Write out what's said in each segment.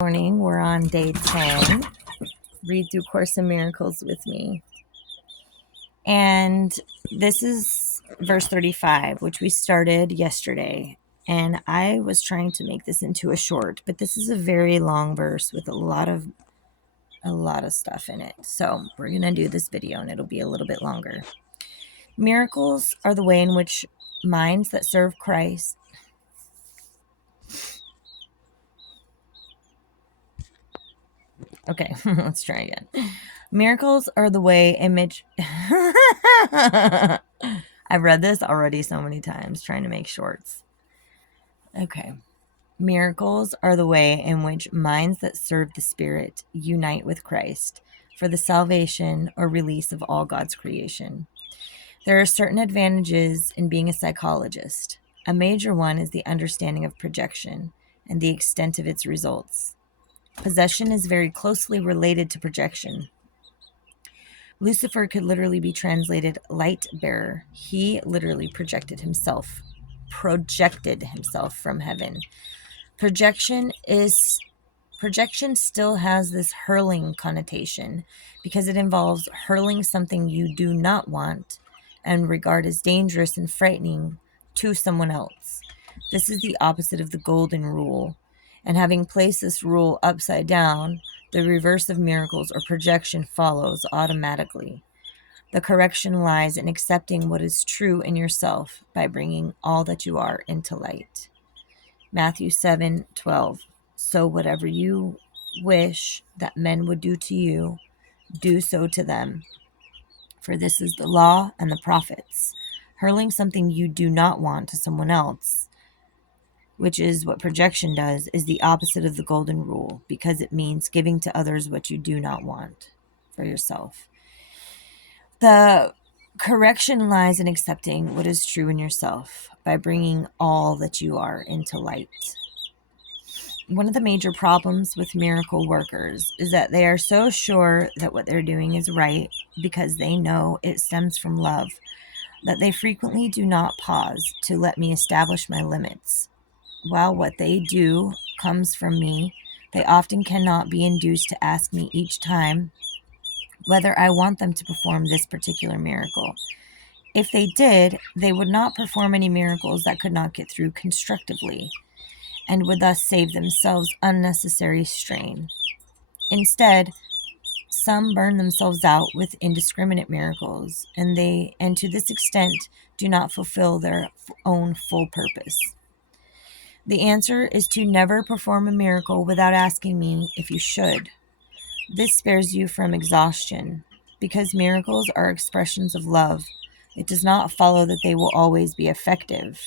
Morning. We're on day 10. Read through Course in Miracles with me. And this is verse 35, which we started yesterday. And I was trying to make this into a short, but this is a very long verse with a lot of stuff in it. So we're going to do this video and it'll be a little bit longer. Miracles are the way in which minds that serve Christ Okay, let's try again. Miracles are the way in which I've read this already so many times trying to make shorts. Okay. Miracles are the way in which minds that serve the Spirit unite with Christ for the salvation or release of all God's creation. There are certain advantages in being a psychologist. A major one is the understanding of projection and the extent of its results. Possession is very closely related to projection. Lucifer could literally be translated light bearer. He literally projected himself from heaven. Projection still has this hurling connotation because it involves hurling something you do not want and regard as dangerous and frightening to someone else. This is the opposite of the golden rule. And having placed this rule upside down, the reverse of miracles or projection follows automatically. The correction lies in accepting what is true in yourself by bringing all that you are into light. Matthew 7:12. So whatever you wish that men would do to you, do so to them. For this is the law and the prophets. Hurling something you do not want to someone else, which is what projection does, is the opposite of the golden rule because it means giving to others what you do not want for yourself. The correction lies in accepting what is true in yourself by bringing all that you are into light. One of the major problems with miracle workers is that they are so sure that what they're doing is right because they know it stems from love that they frequently do not pause to let me establish my limits. While what they do comes from me, they often cannot be induced to ask me each time whether I want them to perform this particular miracle. If they did, they would not perform any miracles that could not get through constructively, and would thus save themselves unnecessary strain. Instead, some burn themselves out with indiscriminate miracles, and to this extent do not fulfill their own full purpose. The answer is to never perform a miracle without asking me if you should. This spares you from exhaustion. Because miracles are expressions of love, it does not follow that they will always be effective.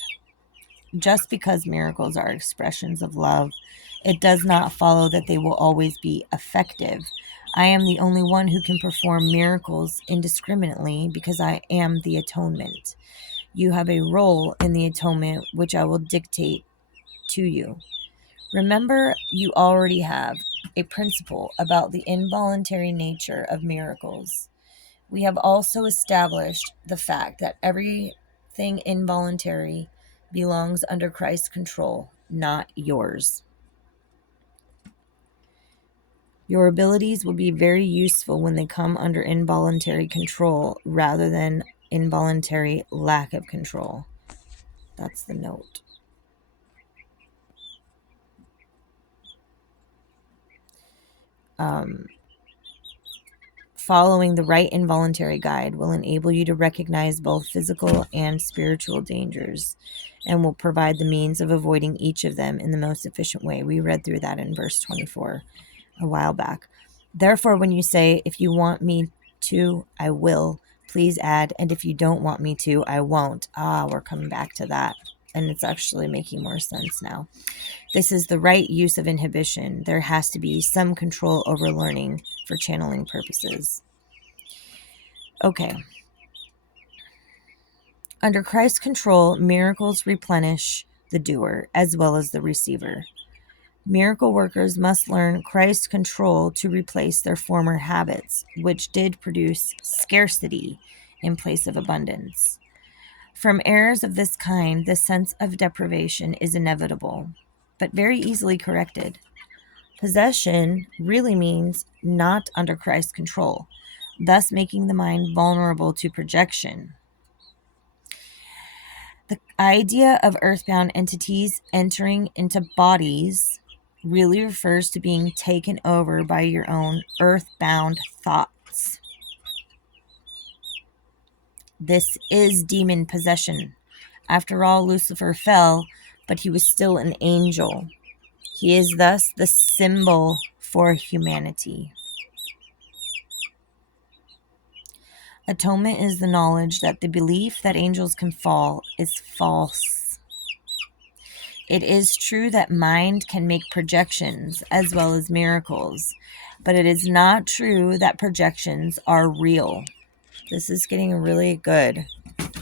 Just because miracles are expressions of love, it does not follow that they will always be effective. I am the only one who can perform miracles indiscriminately because I am the atonement. You have a role in the atonement which I will dictate to you. Remember, you already have a principle about the involuntary nature of miracles. We have also established the fact that everything involuntary belongs under Christ's control, not yours. Your abilities will be very useful when they come under involuntary control rather than involuntary lack of control. That's the note. Following the right involuntary guide will enable you to recognize both physical and spiritual dangers and will provide the means of avoiding each of them in the most efficient way. We read through that in verse 24 a while back. Therefore, when you say, if you want me to, I will, please add, and if you don't want me to, I won't. We're coming back to that. And it's actually making more sense now. This is the right use of inhibition. There has to be some control over learning for channeling purposes. Okay. Under Christ's control, miracles replenish the doer as well as the receiver. Miracle workers must learn Christ's control to replace their former habits, which did produce scarcity in place of abundance. From errors of this kind, the sense of deprivation is inevitable, but very easily corrected. Possession really means not under Christ's control, thus making the mind vulnerable to projection. The idea of earthbound entities entering into bodies really refers to being taken over by your own earthbound thoughts. This is demon possession. After all, Lucifer fell, but he was still an angel. He is thus the symbol for humanity. Atonement is the knowledge that the belief that angels can fall is false. It is true that mind can make projections as well as miracles, but it is not true that projections are real. This is getting really good,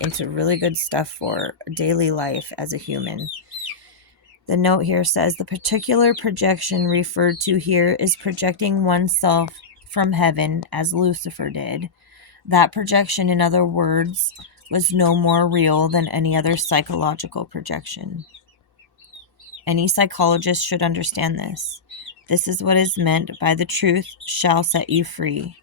into really good stuff for daily life as a human. The note here says the particular projection referred to here is projecting oneself from heaven as Lucifer did. That projection, in other words, was no more real than any other psychological projection. Any psychologist should understand this. This is what is meant by the truth shall set you free.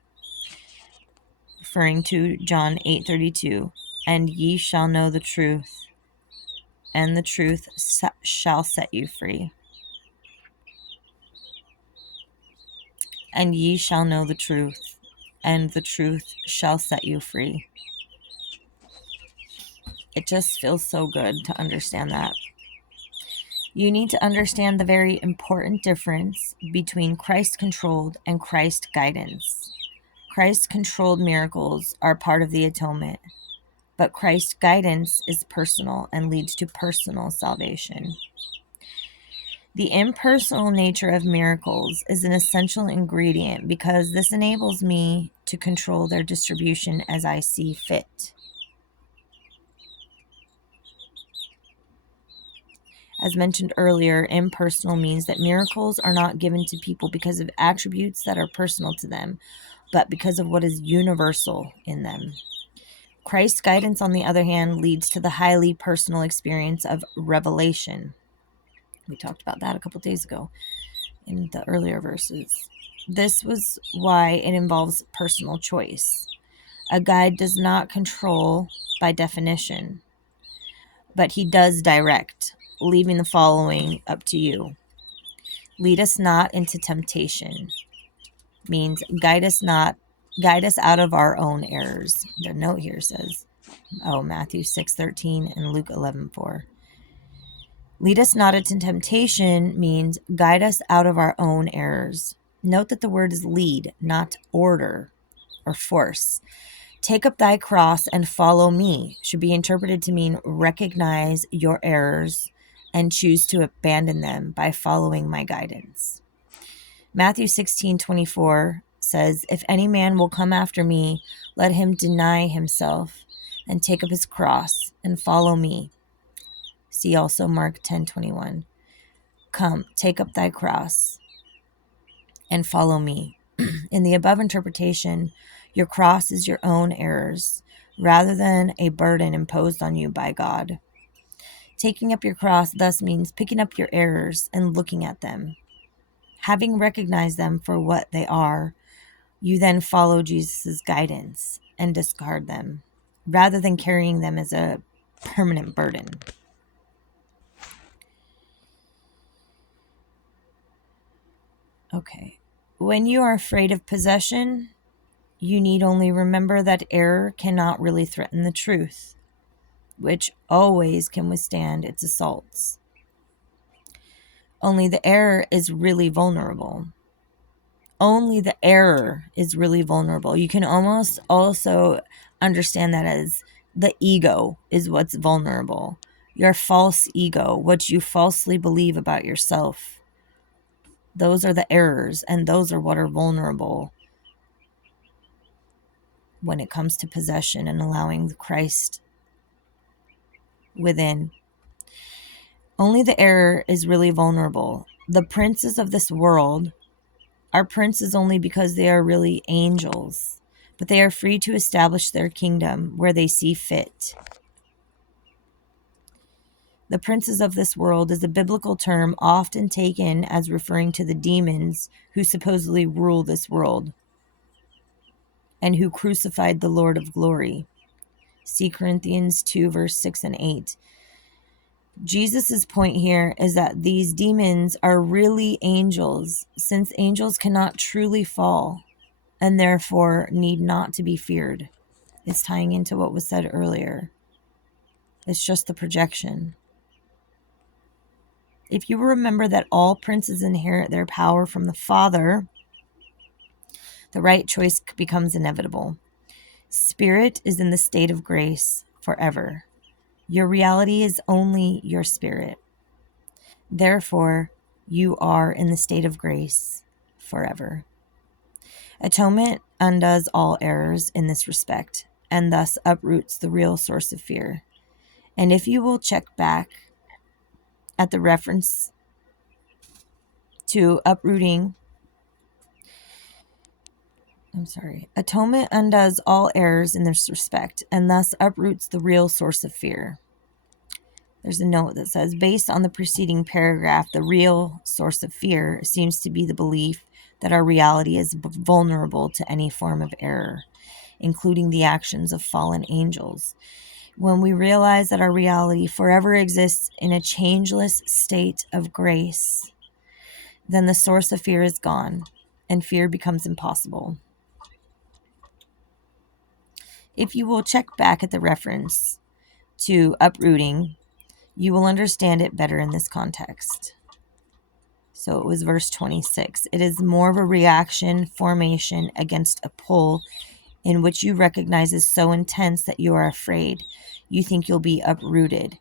Referring to John 8:32, and ye shall know the truth, and the truth shall set you free. And ye shall know the truth, and the truth shall set you free. It just feels so good to understand that. You need to understand the very important difference between Christ-controlled and Christ guidance. Christ-controlled miracles are part of the atonement, but Christ guidance is personal and leads to personal salvation. The impersonal nature of miracles is an essential ingredient because this enables me to control their distribution as I see fit. As mentioned earlier, impersonal means that miracles are not given to people because of attributes that are personal to them, but because of what is universal in them. Christ's guidance, on the other hand, leads to the highly personal experience of revelation. We talked about that a couple days ago in the earlier verses. This was why it involves personal choice. A guide does not control by definition, but he does direct, leaving the following up to you. Lead us not into temptation means guide us out of our own errors. The note here says, Matthew 6:13 and Luke 11:4. Lead us not into temptation means guide us out of our own errors. Note that the word is lead, not order or force. Take up thy cross and follow me should be interpreted to mean recognize your errors and choose to abandon them by following my guidance. Matthew 16:24 says, if any man will come after me, let him deny himself and take up his cross and follow me. See also Mark 10:21. Come, take up thy cross and follow me. In the above interpretation, your cross is your own errors rather than a burden imposed on you by God. Taking up your cross thus means picking up your errors and looking at them. Having recognized them for what they are, you then follow Jesus' guidance and discard them, rather than carrying them as a permanent burden. Okay. When you are afraid of possession, you need only remember that error cannot really threaten the truth, which always can withstand its assaults. Only the error is really vulnerable. Only the error is really vulnerable. You can almost also understand that as the ego is what's vulnerable. Your false ego, what you falsely believe about yourself. Those are the errors, and those are what are vulnerable when it comes to possession and allowing Christ within. Only the error is really vulnerable. The princes of this world are princes only because they are really angels, but they are free to establish their kingdom where they see fit. The princes of this world is a biblical term often taken as referring to the demons who supposedly rule this world and who crucified the Lord of glory. See Corinthians 2, verse 6 and 8. Jesus' point here is that these demons are really angels, since angels cannot truly fall and therefore need not to be feared. It's tying into what was said earlier. It's just the projection. If you remember that all princes inherit their power from the Father, the right choice becomes inevitable. Spirit is in the state of grace forever. Your reality is only your spirit. Therefore, you are in the state of grace forever. Atonement undoes all errors in this respect, and thus uproots the real source of fear. And if you will check back at the reference to uprooting, atonement undoes all errors in this respect, and thus uproots the real source of fear. There's a note that says, based on the preceding paragraph, the real source of fear seems to be the belief that our reality is vulnerable to any form of error, including the actions of fallen angels. When we realize that our reality forever exists in a changeless state of grace, then the source of fear is gone, and fear becomes impossible. If you will check back at the reference to uprooting, you will understand it better in this context. So it was verse 26. It is more of a reaction formation against a pull in which you recognize is so intense that you are afraid. You think you'll be uprooted.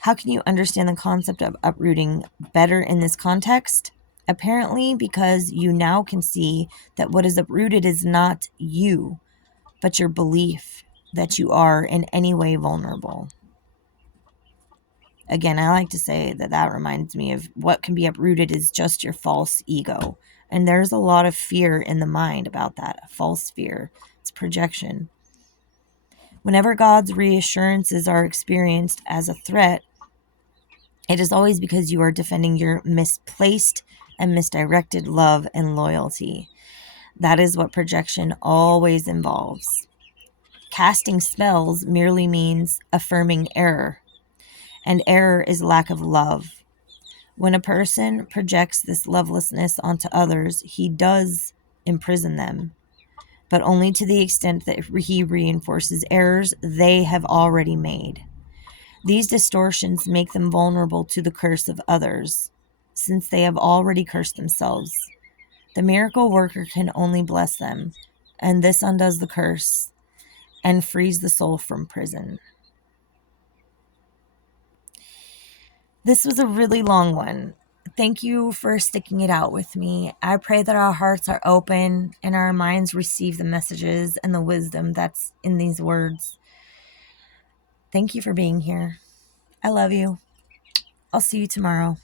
How can you understand the concept of uprooting better in this context? Apparently, because you now can see that what is uprooted is not you, but your belief that you are in any way vulnerable. Again, I like to say that reminds me of what can be uprooted is just your false ego. And there's a lot of fear in the mind about that, a false fear. It's projection. Whenever God's reassurances are experienced as a threat, it is always because you are defending your misplaced and misdirected love and loyalty. That is what projection always involves. Casting spells merely means affirming error, and error is lack of love. When a person projects this lovelessness onto others, he does imprison them, but only to the extent that he reinforces errors they have already made. These distortions make them vulnerable to the curse of others, since they have already cursed themselves. The miracle worker can only bless them, and this undoes the curse and frees the soul from prison. This was a really long one. Thank you for sticking it out with me. I pray that our hearts are open and our minds receive the messages and the wisdom that's in these words. Thank you for being here. I love you. I'll see you tomorrow.